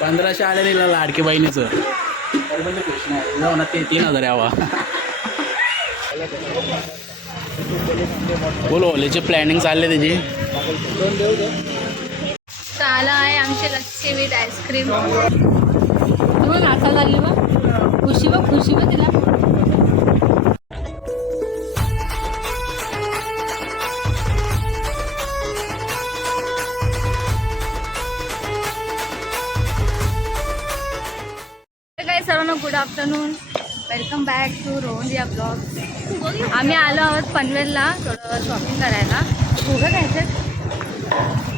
पंधराशे आले नाही लाडके बहिणीचं. तरी पण ना ते तीन हजार यावा. बोलो ओलेची प्लॅनिंग चालली त्याची. चालू आहे आमची लस्सी विथ आईस्क्रीम तुम्हाला नाचा झाली बा? खुशी बा खुशी बा तिला. काय सर्वांना good afternoon welcome back to Rohan या ब्लॉग आम्ही आलो आहोत पनवेलला थोडं शॉपिंग करायला. फुगे घ्यायचे.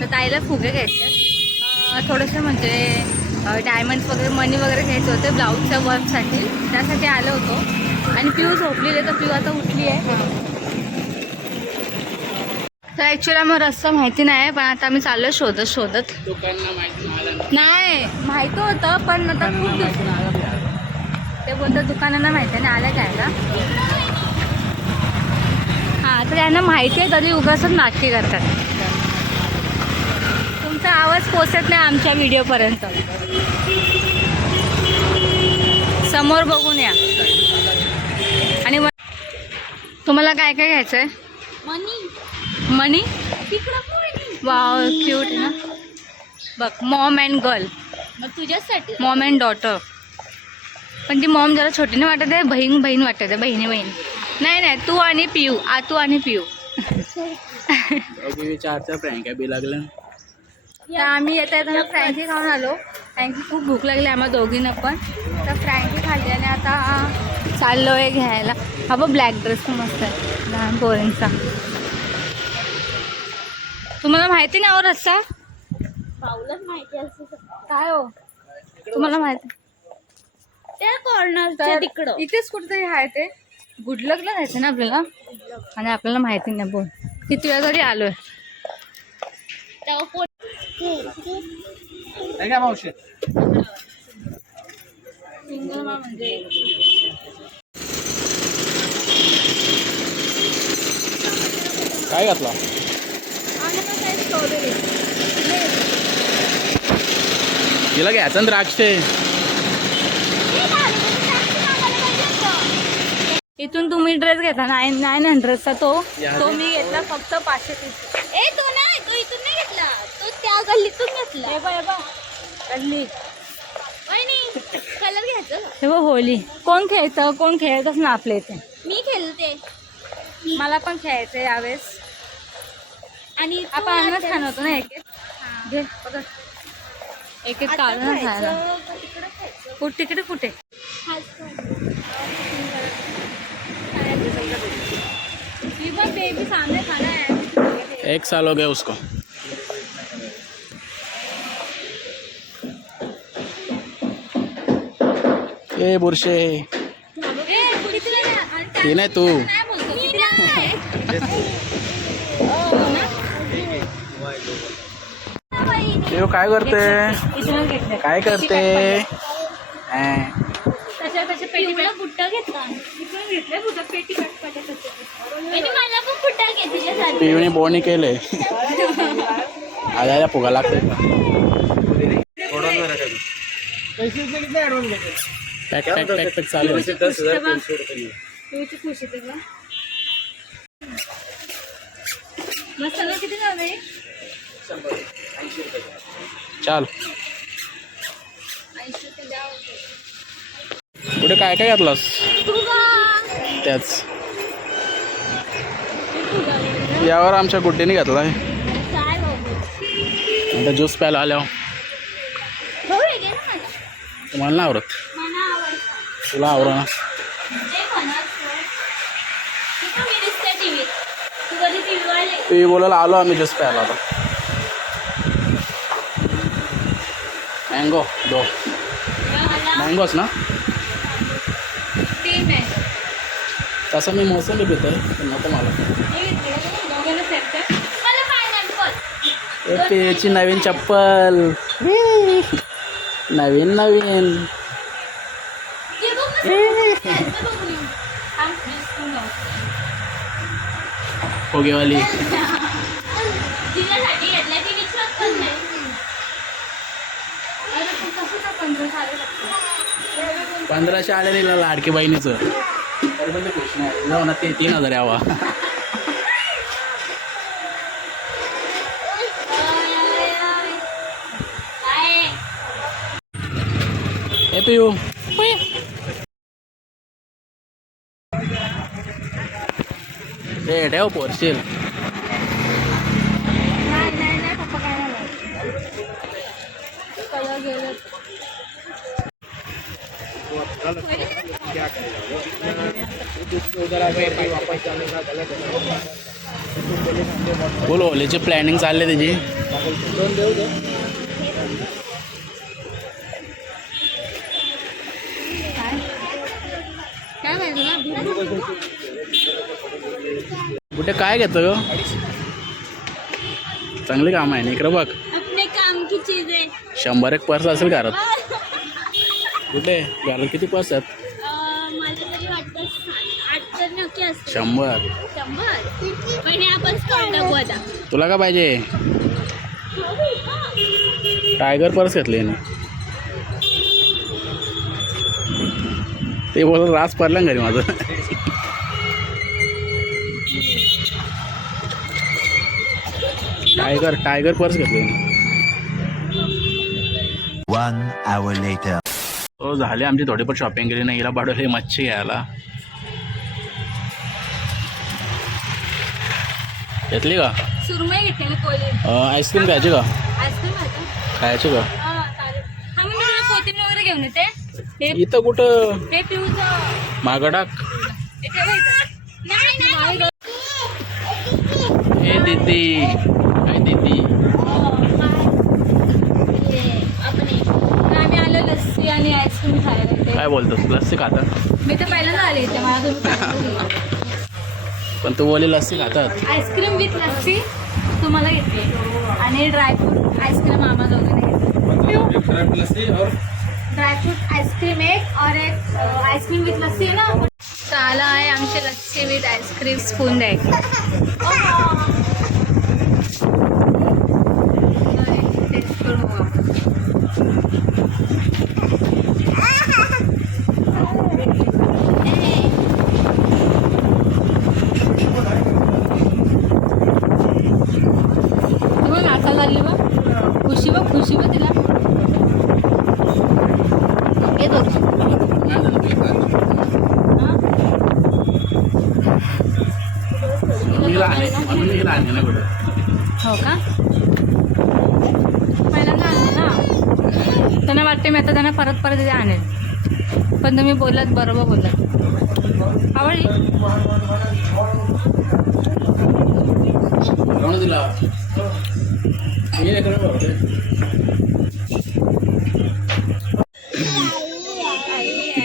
तर ताईला फुगे घ्यायचे. आहेत. थोडेसे म्हणजे डायमंड्स वगैरे मनी वगैरे घ्यायचे होते ब्लाऊजच्या वर्कसाठी त्यासाठी आलो होतो. आणि पिऊ झोपलेली तर पिऊ आता उठली आहे. तर ॲक्च्युली आम्हाला रस्ता माहिती नाही पण आता आम्ही चाललो शोधत शोधत. नाही माहिती होतं पण आता खूप ते बोलतात दुकानांना माहिती नाही आलं घ्यायला हां तर यांना माहिती आहे तरी उगाच नाटकी करतात. तुमचा आवाज पोचत नाही आमच्या व्हिडिओपर्यंत समोर बघून या. आणि तुम्हाला काय काय घ्यायचं आहे मनी? मनी वाव क्यूट ना? बघ मॉम अँड गर्ल मग तुझ्यासाठी. मॉम अँड डॉटर पण ती मॉम जरा छोटी नाही वाटत आहे बहीण बहीण वाटत आहे बहिणी बहीण. नाही नाही तू आणि पियू आ तू आणि पियू. चारच्या फ्रँक बी लागलं? तर आम्ही येता येताना फ्रँकी खाऊन आलो. फ्रँकी खूप भूक लागली आम्हा दोघींना पण. तर फ्रँकी खाल्ली आणि आता चाललो आहे घ्यायला. हा बघ ब्लॅक ड्रेस पण मस्त आहे. लहान पोरींचा. तुम्हाला माहिती ना हो रस्ता पाऊलच माहिती असू काय हो? तुम्हाला माहिती? त्या कॉर्नरच्या तर तिकडं. इथेच कुठेतरी आहे ते. गुडलकला जायचं ना आपल्याला? आणि आपल्याला माहिती नाही बोल. किती वेळा तरी आलोय. मावशी. म्हणजे काय घातला? तिला घ्यायचं ना द्राक्ष. इथून तुम्ही ड्रेस घेता नाईन नाईन हंड्रेडचा तो. तो. मी घेतला फक्त पाचशे तीस. ए तो नाही तो इथून नाही घेतला. तो त्या गल्लीतून घेतला. हे बघ हे बघ. हल्ली. वहिनी कलर घ्यायचं. हे बघ होली. कोण खेळतं कोण खेळतच ना आपल्या इथे. मी खेळते. मला पण खेळायचं यावेळेस. आणि आपण अन्नच आता- खाणं होतो ना एक एक. एक एक काढून खायला. कुठे तिकडे कुठे ही पण बेबी सामने है एक साल हो गया उसको। ए बुरशे। ती नाही तू। काय करते? काय करते? तशा तशा पेटी बुट्टा घेतला घेतलंय पेटी कट मला पण तुझ्यासाठी पिवणी बोणी केले. आल्याला फुगा लागते पॅक पॅक पॅक पॅक चालू किती झाले पुढे काय काय घातलास? त्याच. यावर आमच्या गुड्डीने घातला आहे. आता ज्यूस प्यायला आल्यावर. तुम्हाला ना आवडत तुला आवड ना टीव्ही बोलायला आलो आम्ही ज्यूस प्यायला आता. मँगो दो. मँगोच ना तीन आहे तसं मी मोसंबी पितोय पण नको मला हे त्याची नवीन चप्पल नवीन नवीन. फुगेवाली विचारत पण नाही? पंधराशे लाडकी बहिणीचं तरी पण ते खुश नाही तुला म्हणा ते तीन हजार यावा. ओय, ओय, ओय. काय ए पिऊ ए ठेव पोरशील नाही नाही नाही पप्पा काय नाही कलर गेलं बोल ओलेची प्लॅनिंग चालली त्याची. कुठे काय घेतो ग? चांगली काम आहे ना इकडं बघ? शंभर एक पर्स असेल घरात. कुठे? घरात किती पर्स आहेत? असते. शंभर. शंभर? पण हे आपण स्टॉल टाकू आता. तुला का पाहिजे? टायगर पर्स घेतली ना ते बोल रास पडला ना घरी माझं. टायगर टायगर पर्स घेतली One hour later. हो झाली आमची थोडी पण शॉपिंग केली. नाही हिला पाठवली मच्छी घ्यायला. घेतली का? सुरमई आईस्क्रीम खायची का? आईस्क्रीम खायचं का? हा मग मी तुला कोथिंबीर वगैरे घेऊन येते. हे इथं कुठं? हे पिऊचं. मागं टाक हे हे दीदी. काय दीदी? आम्ही आलो लस्सी आणि आईस्क्रीम खायला. काय बोलतोस? लस्सी खातात मी तर पहिल्यांदा आले इथे मला तुम्ही. पण तू बोली लस्सी खातात आईस्क्रीम विथ लस्सी तुम्हाला घेतली. आणि ड्रायफ्रूट आईस्क्रीम आम्हा दोघांना घेतली. ड्रायफ्रूट आईस्क्रीम एक और एक आईस्क्रीम विथ लस्सी ना. चाला आहे आमची lassi with ice cream spoon द्यायची टेस्ट करू बघू. तू बघ नाचा चालली बघ खुशी बघ खुशी बघ तिला येत होतं मी लहान हो का? पहिल्यांदा आणलं ना. त्यांना वाटते मी आता त्यांना परत परत इथे आणेल. पण तुम्ही बोललात बरोबर बोललात. आवडली? दिला.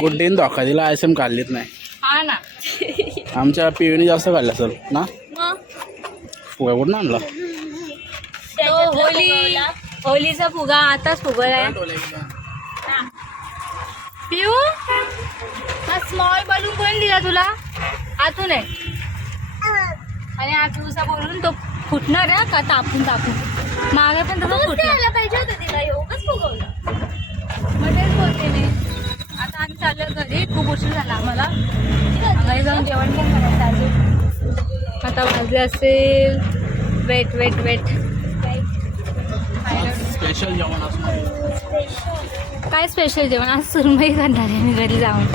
गुड्डीने धोका दिला आयसम काढलीच नाही. हा ना. आमच्या पिवणी जास्त काढलं असेल ना? फुगा कुठून आणला? तो होली होलीचा फुगा आताच फुगलाय पिऊ हा स्मॉल बलून कोण दिला तुला? आतून आहे आणि हा पिऊचा बोलून तो फुटणार आहे का? तापून तापून. मागे पण तसं द्यायला पाहिजे होतं तिला एवढंच फुगवलं. मग तेच बोलते मी. आता आम्ही चाललो घरी खूप उशीर झाला आम्हाला. घरी जाऊन जेवण पण करायचं अजून आता वाजले असेल. वेट वेट वेट स्पेशल जेवण काय स्पेशल जेवण? आज सुरमई करणार आहे मी घरी जाऊन.